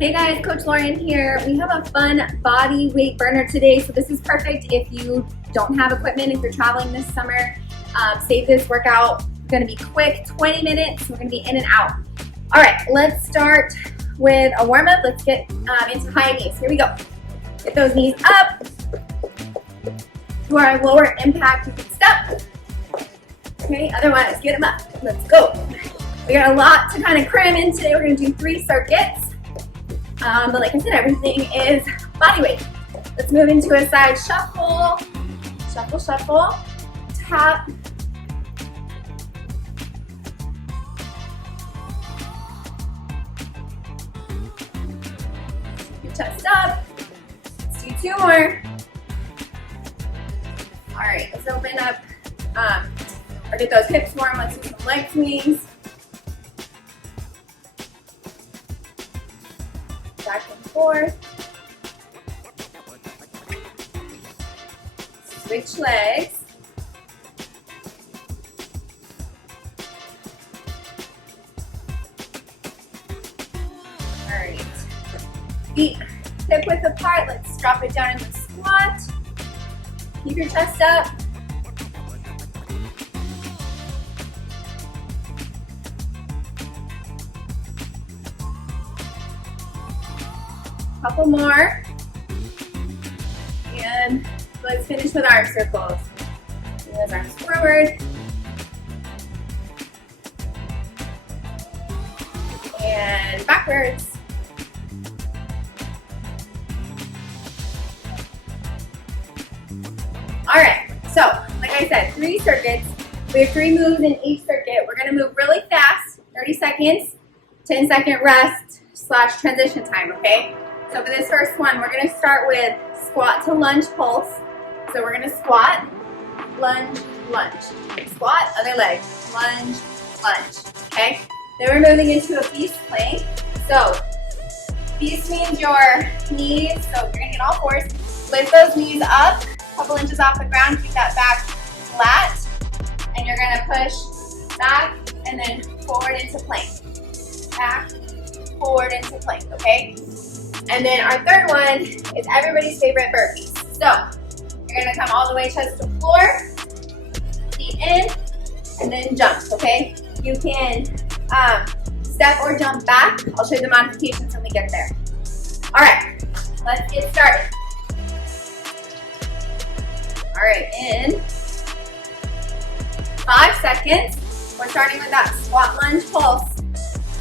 Hey guys, Coach Lauren here. We have a fun body weight burner today, so this is perfect if you don't have equipment, if you're traveling this summer. Save this workout. It's gonna be quick, 20 minutes. We're gonna be in and out. All right, let's start with a warm up. Let's get into high knees. Here we go. Get those knees up to our lower impact. You can step. Okay, otherwise get them up. Let's go. We got a lot to kind of cram in today. We're gonna do 3 circuits. But like I said, everything is body weight. Let's move into a side shuffle. Shuffle, shuffle. Tap. Keep your chest up. Let's do 2 more. All right, let's open up or get those hips warm. Let's do some leg swings. Back and forth. Switch legs. All right. Feet hip width apart. Let's drop it down in the squat. Keep your chest up. Couple more, and let's finish with arm circles. Bring those arms forward, and backwards. All right, so like I said, 3 circuits. We have 3 moves in each circuit. We're gonna move really fast, 30 seconds, 10-second rest / transition time, okay? So for this first one, we're gonna start with squat to lunge pulse. So we're gonna squat, lunge, lunge. Squat, other leg, lunge, lunge, okay? Then we're moving into a beast plank. So beast means your knees, so you're gonna get all 4s. Lift those knees up, a couple inches off the ground, keep that back flat, and you're gonna push back and then forward into plank. Back, forward into plank, okay? And then our third one is everybody's favorite burpees. So you're gonna come all the way chest to floor, feet in, and then jump, okay? You can step or jump back. I'll show you the modifications when we get there. All right, let's get started. All right, in 5 seconds, we're starting with that squat lunge pulse.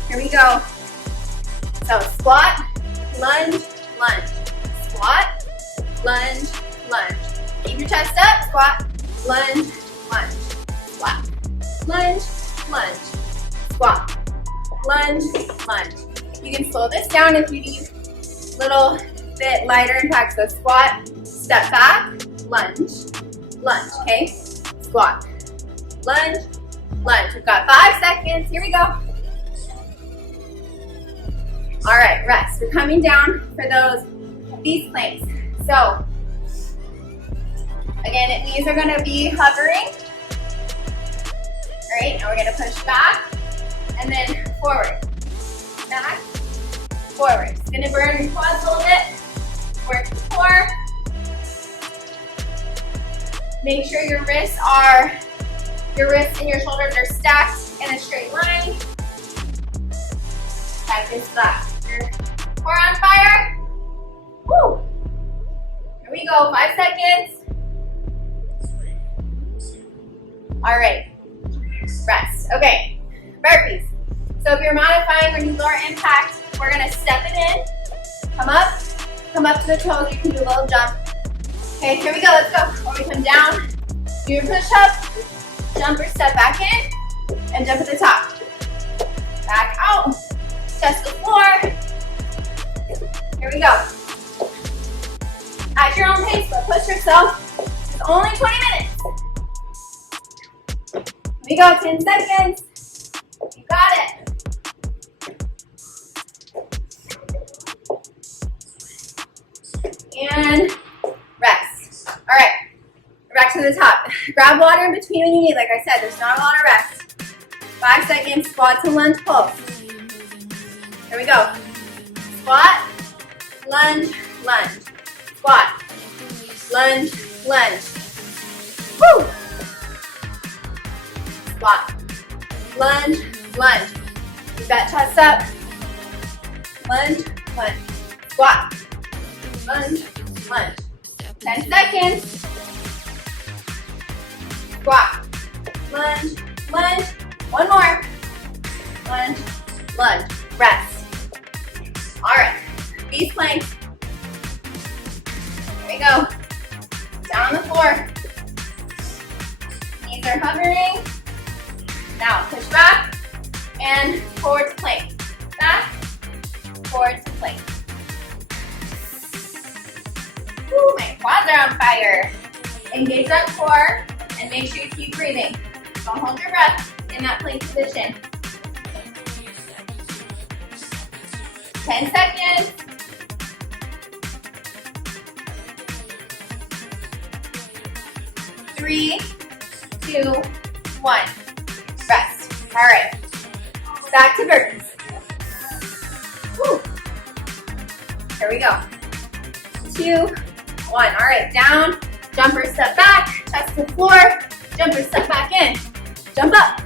Here we go. So squat, lunge, lunge, squat, lunge, lunge. Keep your chest up, squat, lunge, lunge, squat, lunge, lunge, squat, lunge, lunge. You can slow this down if you need a little bit lighter impact. So squat, step back, lunge, lunge, okay? Squat, lunge, lunge. We've got 5 seconds. Here we go. All right, rest. We're coming down for those beast planks. So, again, knees are gonna be hovering. All right, now we're gonna push back and then forward. Back, forward. It's gonna burn your quads a little bit. Work the core. Make sure your wrists and your shoulders are stacked in a straight line. Practice that. Core on fire. Woo. Here we go, 5 seconds. All right, rest. Okay, burpees. So if you're modifying or need lower impact, we're gonna step it in, come up to the toes. You can do a little jump. Okay, here we go, let's go. When we come down, do your push up, jump or step back in, and jump at the top. Back out. Chest to floor. Here we go. At your own pace, but push yourself. It's only 20 minutes. Here we go, 10 seconds. You got it. And rest. All right, back to the top. Grab water in between when you need. Like I said, there's not a lot of rest. 5 seconds, squat to lunge pulse. Here we go. squat, lunge, lunge, squat, lunge, lunge. Woo! Squat, lunge, lunge. Keep that chest up. Lunge, lunge, squat, lunge, lunge. 10 seconds. Squat, lunge, lunge. One more. Lunge, lunge, rest. All right, these planks. There we go. Down on the floor. Knees are hovering. Now push back and forward to plank. Back, forward to plank. Woo, my quads are on fire. Engage that core and make sure you keep breathing. Don't hold your breath in that plank position. 10 seconds. Three, 2, 1. Rest. All right. Back to burpees. Woo. Here we go. 2, 1. All right. Down. Jumper step back. Chest to floor. Jumper step back in. Jump up.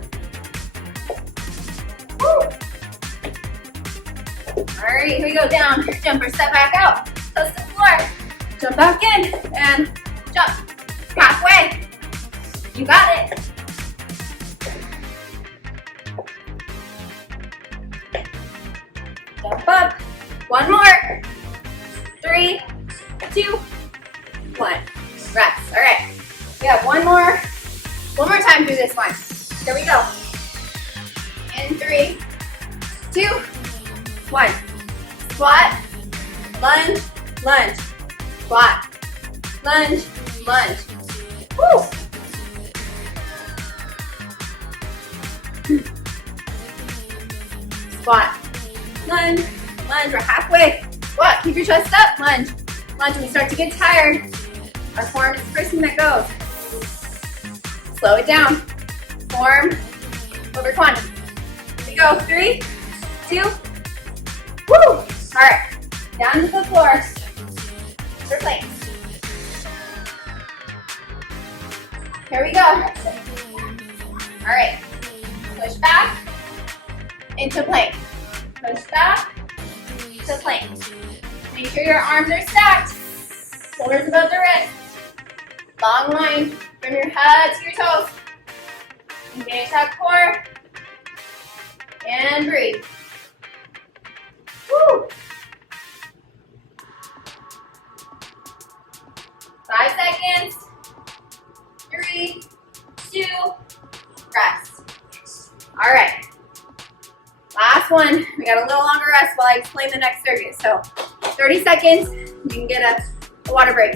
Woo. All right. Here we go. Down. Jumper step back out. Chest to floor. Jump back in and jump. Halfway. You got it. Jump up. One more. 3, 2, 1. Rest. All right. We have one more time through this one. Here we go. In 3, 2, 1. Squat, lunge, lunge. Squat, lunge, lunge. Woo. Squat, lunge, lunge. We're halfway. Squat, keep your chest up. Lunge, lunge. When we start to get tired, our form is the first thing that goes. Slow it down. Form over quantity. Here we go. 3, 2. Woo! All right. Down to the floor. For planks. Here we go. All right. Push back into plank. Push back to plank. Make sure your arms are stacked. Shoulders above the wrist. Long line from your head to your toes. Engage that core. And breathe. Woo! 5 seconds. 3, 2, rest. All right. Last one. We got a little longer rest while I explain the next circuit. So 30 seconds. You can get a water break.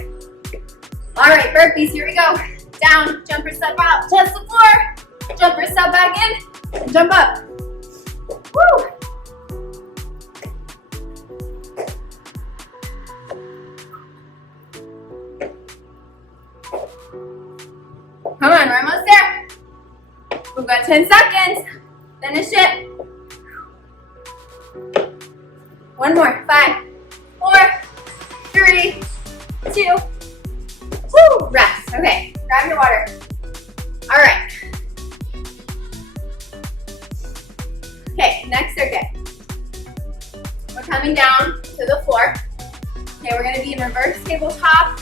All right, burpees. Here we go. Down. Jumper step out. Chest to floor. Jumper step back in. And jump up. Woo! Come on, we're almost there. We've got 10 seconds. Finish it. One more. 5, 4, 3, 2. Woo! Rest. Okay, grab your water. All right. Okay, next circuit. We're coming down to the floor. Okay, we're gonna be in reverse tabletop.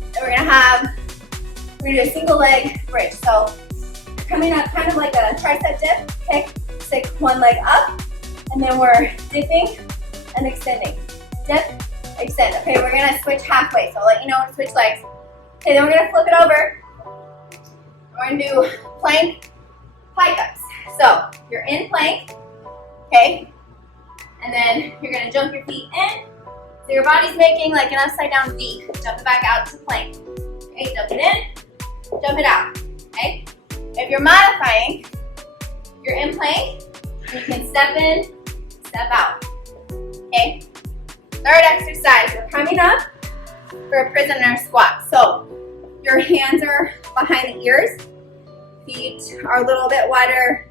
And we're gonna do a single leg bridge. So you're coming up kind of like a tricep dip. Okay, stick one leg up, and then we're dipping and extending. Dip, extend. Okay, we're gonna switch halfway. So I'll let you know when to switch legs. Okay, then we're gonna flip it over. We're gonna do plank pike ups. So you're in plank, okay, and then you're gonna jump your feet in. So your body's making like an upside down V. Jump it back out to plank. Okay, jump it in, jump it out. Okay. If you're modifying, you're in plank. You can step in, step out. Okay. Third exercise. We're coming up for a prisoner squat. So your hands are behind the ears. Feet are a little bit wider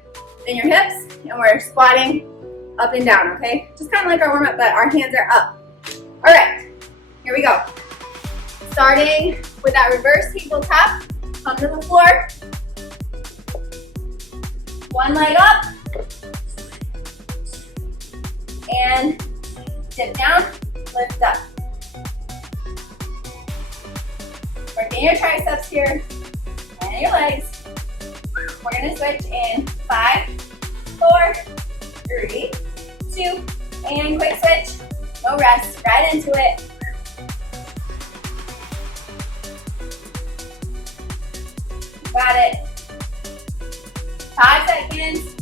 than your hips, and we're squatting up and down, okay? Just kind of like our warm-up, but our hands are up. All right, here we go. Starting with that reverse tabletop, come to the floor. One leg up. And dip down, lift up. Working your triceps here and your legs. We're gonna switch in 5, 4, 3, 2, and quick switch. No rest, right into it. Got it. 5 seconds.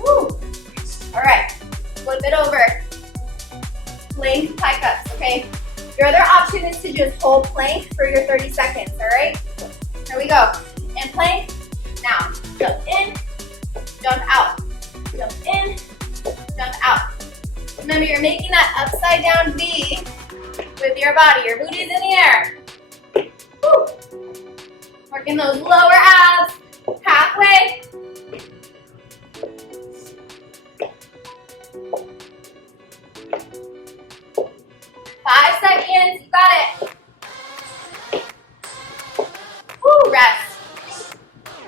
Woo. All right, flip it over. Plank pike ups, okay? Your other option is to just hold plank for your 30 seconds, all right? Here we go. And plank. Now, jump in, jump out. Jump in, jump out. Remember, you're making that upside down V with your body. Your booty is in the air. Woo. Working those lower abs. Halfway. Five seconds, you got it. Woo, rest.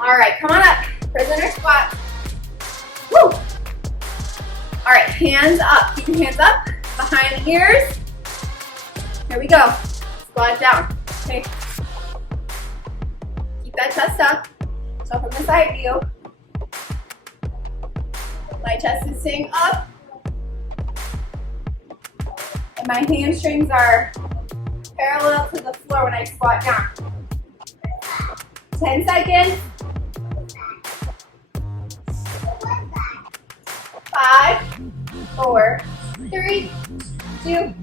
All right, come on up. Prisoner squat. Woo. All right, hands up. Keep your hands up behind the ears. Here we go. Squat down. Okay. Keep that chest up. So from the side view, my chest is staying up. And my hamstrings are parallel to the floor when I squat down. 10 seconds. 5, 4, 3, 2,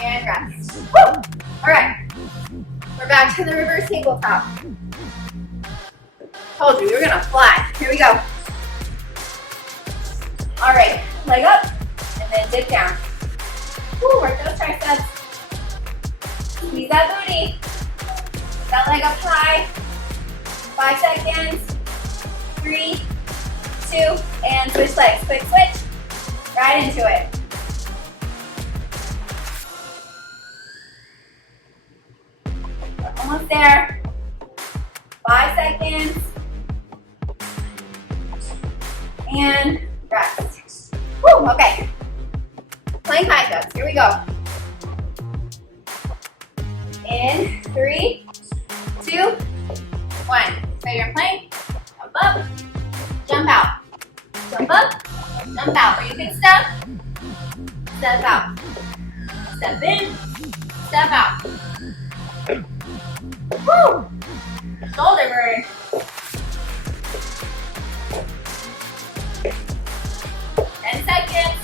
and rest. Woo! All right, we're back to the reverse tabletop. Told you, you're gonna fly. Here we go. All right, leg up, and then dip down. Woo, work those triceps. Squeeze that booty. Put that leg up high. 5 seconds. 3, 2, and switch legs. Quick switch. Right into it. We're almost there. 5 seconds. And rest. Woo, okay. Plank high ups. Here we go. In 3, 2, 1. So you're in plank. Jump up. Jump out. Jump up. Jump out. Or you can step. Step out. Step in. Step out. Woo! Shoulder burn. Seconds.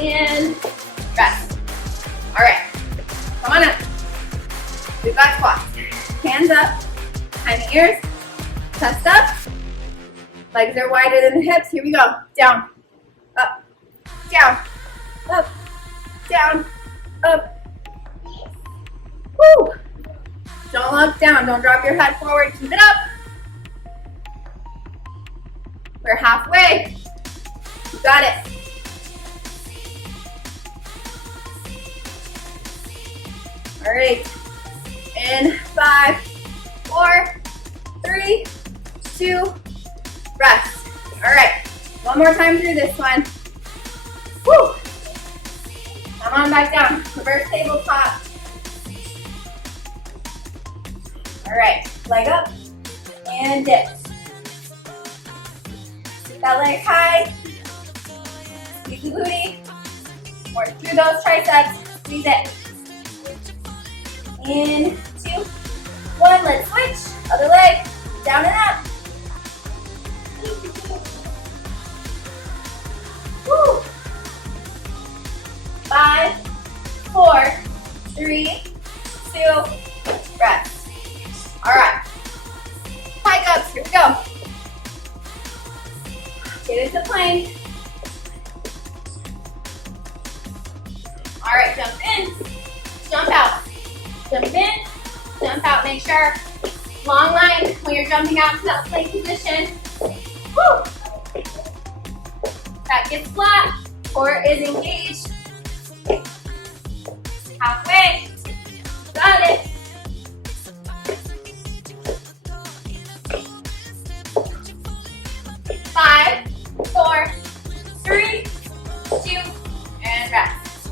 And rest. All right, come on up. We've got squats. Hands up, behind the ears, chest up. Legs are wider than the hips. Here we go. Down, up, down, up, down, up. Woo! Don't look down. Don't drop your head forward. Keep it up. We're halfway. You got it. All right. In 5, 4, 3, 2, rest. All right. One more time through this one. Woo. Come on back down. Reverse tabletop. All right, leg up and dip. Keep that leg high. Squeeze the booty. Work through those triceps. Squeeze it. In 2, 1. Let's switch. Other leg. Down and up. Woo. 5, 4, 3, 2, rest. All right, pike ups, here we go. Get into plank. All right, jump in, jump out. Jump in, jump out. Make sure long line when you're jumping out to that plank position. Woo! That gets flat, core is engaged. Halfway. Got it. Five, four, three, two, and rest.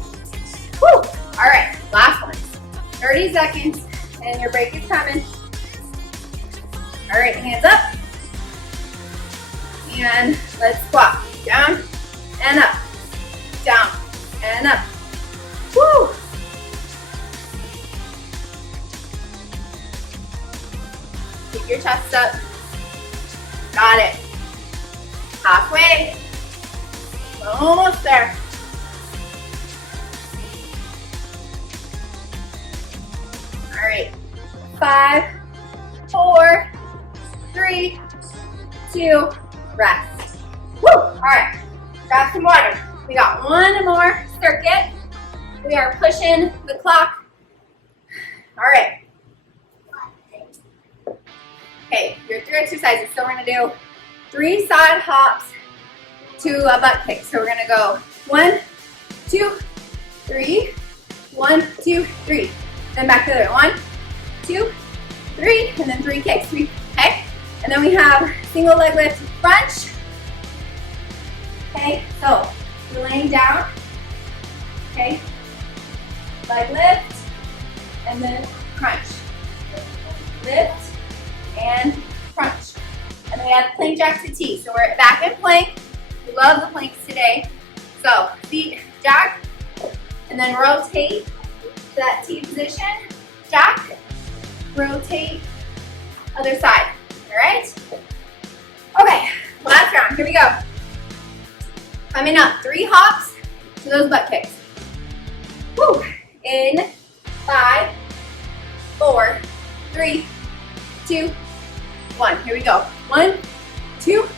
Woo! All right, last one. 30 seconds, and your break is coming. All right, hands up. And let's squat. Down and up. Down and up. Woo! Keep your chest up. Got it. Halfway. Almost there. All right. 5, 4, 3, 2, rest. Woo! All right. Grab some water. We got one more circuit. We are pushing the clock. All right. Okay, your 3 exercises. So we're gonna do 3 side hops to a butt kick. So we're gonna go 1, 2, 3, 1, 2, 3. Then back to the other 1, 2, 3, and then 3 kicks. 3, okay? And then we have single leg lift crunch. Okay, so you're laying down. Okay, leg lift, and then crunch. Lift and crunch. And then we have plank jack to T. So we're back in plank. We love the planks today. So feet jack, and then rotate to that T position. Jack, rotate, other side. All right? Okay, last round. Here we go. Coming up, 3 hops to those butt kicks. Woo! In 5, 4, 3, 2, 1. Here we go. 1, 2,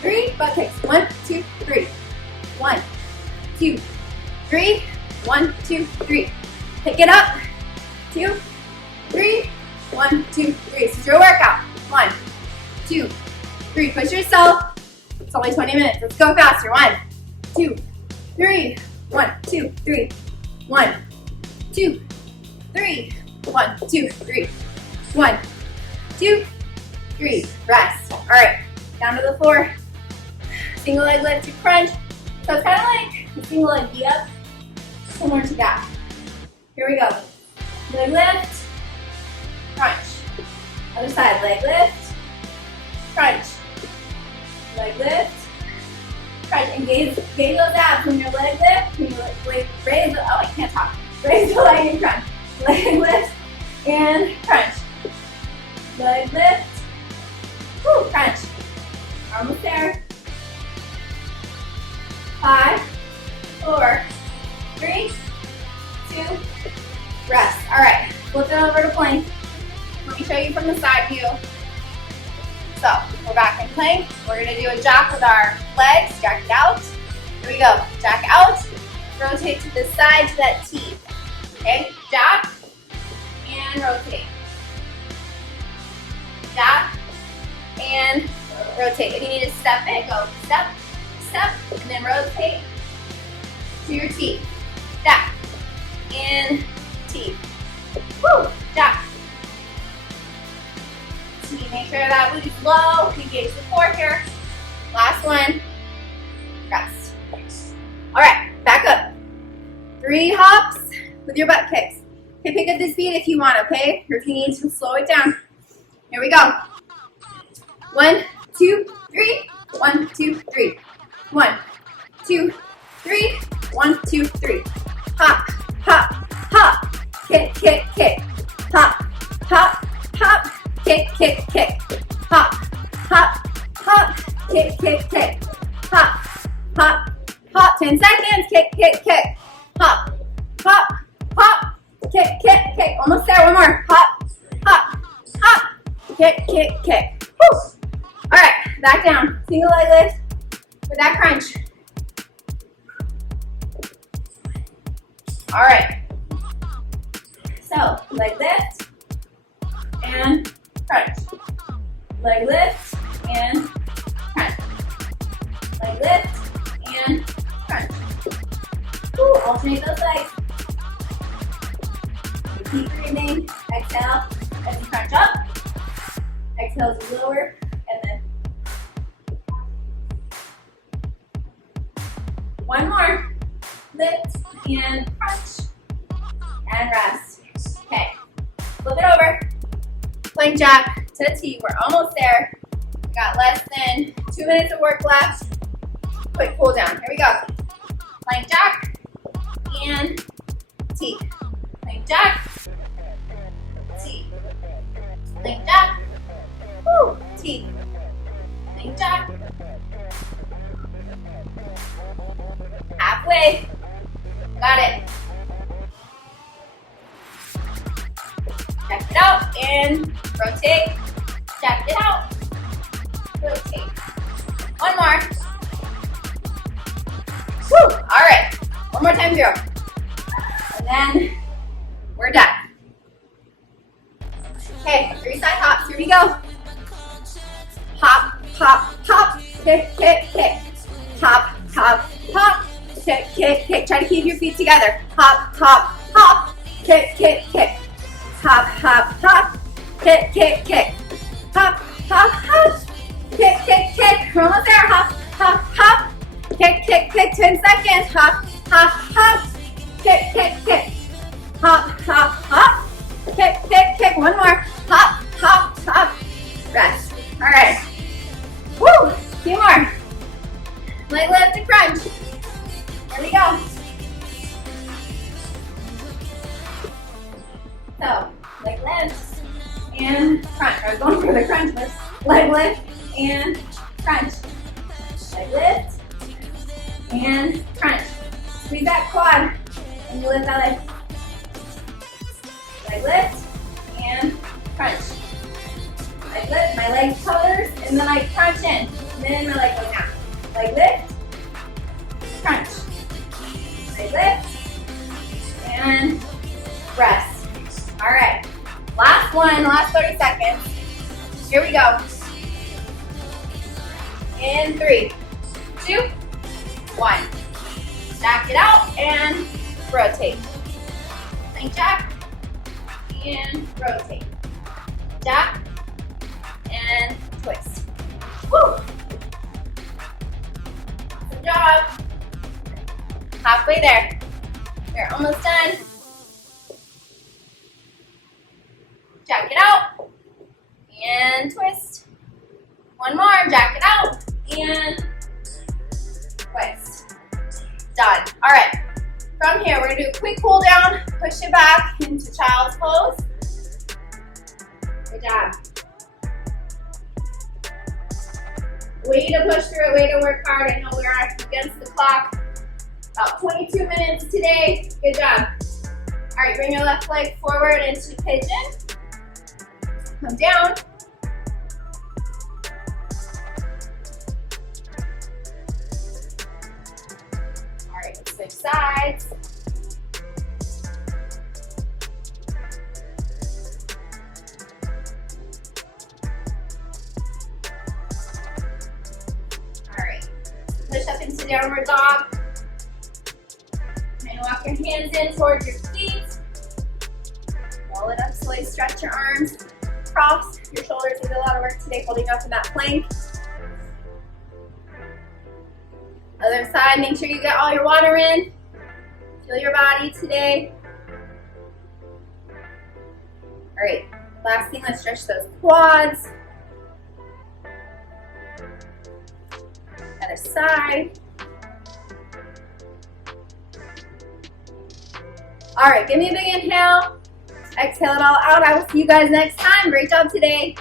3. Butt kicks. 1, 2, 3. 1, 2, 3. 1, 2, 3. Pick it up. 2, 3. 1, 2, 3. This is your workout. 1, 2, 3. Push yourself. It's only 20 minutes. Let's go faster. 1, 2, 3. 1, 2, 3. 1, 2, 3. 1, 2, 3. 1, 2, 3. Rest. All right. Down to the floor. Single leg lift to crunch. So it's kind of like a single leg V up, similar to that. Here we go. Leg lift, crunch. Other side. Leg lift, crunch. Leg lift, crunch. Engage those abs when your leg lift. When you raise the, oh, I can't talk. Raise the leg and crunch. Leg lift and crunch. Leg lift, woo, crunch. Almost there. 5, 4, 3, 2, rest. All right, flip it over to plank. Let me show you from the side view. So we're back in plank. We're gonna do a jack with our legs, jack it out. Here we go, jack out. Rotate to the side to that T. Okay, jack and rotate. Jack and rotate. If you need to step it, go step, step, and then rotate to your T. Jack and T. Woo! Jack. T. Make sure that glute is low. Engage the core here. Last one. Rest. All right, back up. 3 hops with your butt kicks. Okay, pick up the speed if you want, okay? Or if you need to slow it down. Here we go. 1, 2, 3. 1, 2, 3. 1, 2, 3. 1, 2, 3. Hop, hop, hop. Kick, kick, kick. Hop, hop, hop. Kick, kick, kick. Hop, hop, hop. Kick, kick, kick. Hop, hop, hop. 10 seconds. Kick, kick, kick. Hop, hop, hop. Kick, kick, kick. Almost there. One more. Hop, hop, hop. Kick, kick, kick. Woo. All right, back down. Single leg lift with that crunch. All right. 7, So, leg lift and crunch. Leg lift and crunch. Leg lift and crunch. Woo, alternate those legs. Keep breathing. Exhale as you crunch up. Exhale as you lower, and then one more. Lift and crunch and rest. Okay, flip it over. Plank jack to the T. We're almost there. We got less than 2 minutes of work left. Quick cool down. Here we go. Plank jack and T. Plank jack. T. Plank jack. Woo. T. Plank jack. Halfway. Got it. Check it out and rotate. Check it out. Rotate. One more. Woo. All right. One more time, girl. And then we're done. Okay, 3 side hops. Here we go. Hop, hop, hop. Kick, kick, kick. Hop, hop, hop. Kick, kick, kick. Try to keep your feet together. Hop, hop, hop. Kick, kick, kick. Hop, hop, hop. Kick, kick, kick. Hop, hop, hop. Kick, kick, kick. We're almost there. Hop, hop, hop. Kick, kick, kick. 10 seconds. Hop, hop, hop. Kick, kick, kick. Hop, hop, hop. Kick, kick, kick. One more. Hop, hop, hop. Rest. All right. Woo. 2 more. Leg lift and crunch. Here we go. So, leg lift and crunch. I was going for the crunch first. Leg lift and crunch. Leg lift and crunch. Squeeze that quad and you lift that leg. Leg lift and crunch. Leg lift, my leg colors, and then I crunch in. And then my leg goes down. Leg lift, crunch. Leg lift, and rest. All right, last one, last 30 seconds. Here we go. In 3, 2, 1. Stack it out and rotate. Plank jack and rotate. Jack and twist. Woo! Good job. Halfway there. We're almost done. Jack it out and twist. One more, jack it out and twist. Done. All right. From here, we're gonna do a quick cool down. Push it back into child's pose. Good job. Way to push through it, way to work hard. I know we're against the clock. About 22 minutes today. Good job. All right, bring your left leg forward into pigeon. Come down. All right, switch sides. All right, push up into downward dog. And walk your hands in towards your feet. Roll it up slowly, stretch your arms. Cross your shoulders. We did a lot of work today holding up in that plank. Other side, make sure you get all your water in. Feel your body today. All right, last thing, let's stretch those quads. Other side. All right, give me a big inhale. Exhale it all out. I will see you guys next time. Great job today.